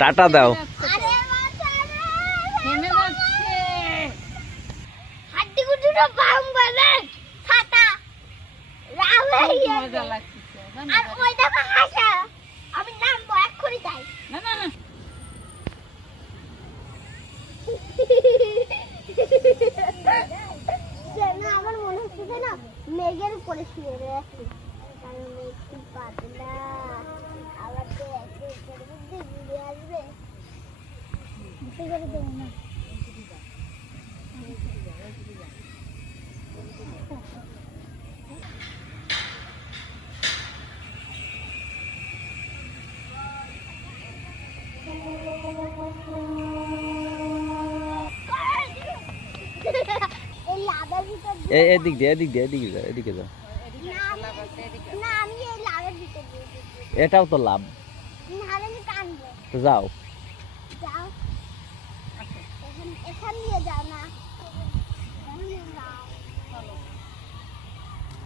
Tata দাও। আমার মনে হচ্ছে যে না মেঘের উপরে শুয়ে রয়েছে, কারণ মেঘ খুব পাতলা, আবার তো একের মধ্যে ঘুরে আসবে। এদিক দিয়ে এদিক দিয়ে এদিকে যাও, এদিকে যাও। এটাও তো লাভ, তো যাও। এখান দিয়ে যাও না,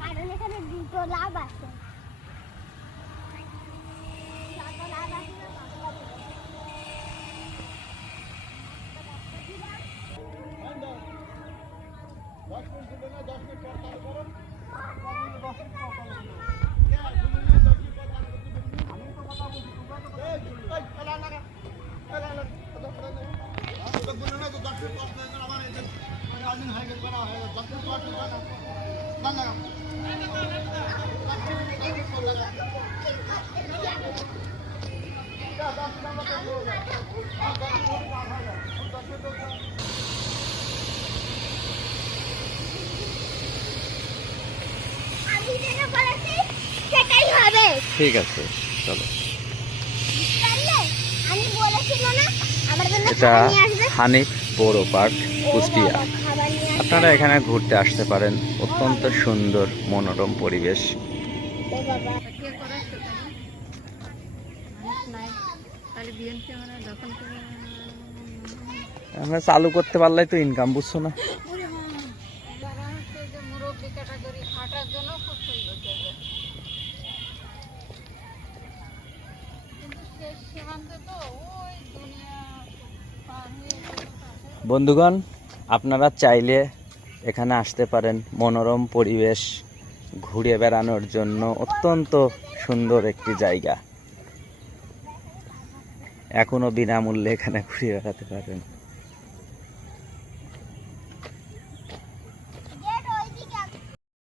কারণ এখানে দুটো লাভ আছে। ঠিক আছে, চলো। এটা হানিফ পৌর পার্ক, কুষ্টিয়া। আপনারা এখানে ঘুরতে আসতে পারেন, অত্যন্ত সুন্দর মনোরম পরিবেশ। আমরা চালু করতে পারলেই তো ইনকাম, বুঝছো না? বন্ধুগণ, আপনারা চাইলে এখানে আসতে পারেন, মনোরম পরিবেশ, ঘুরে বেড়ানোর জন্য অত্যন্ত সুন্দর একটি জায়গা। এখনো বিনামূল্যে এখানে ঘুরে বেড়াতে পারেন।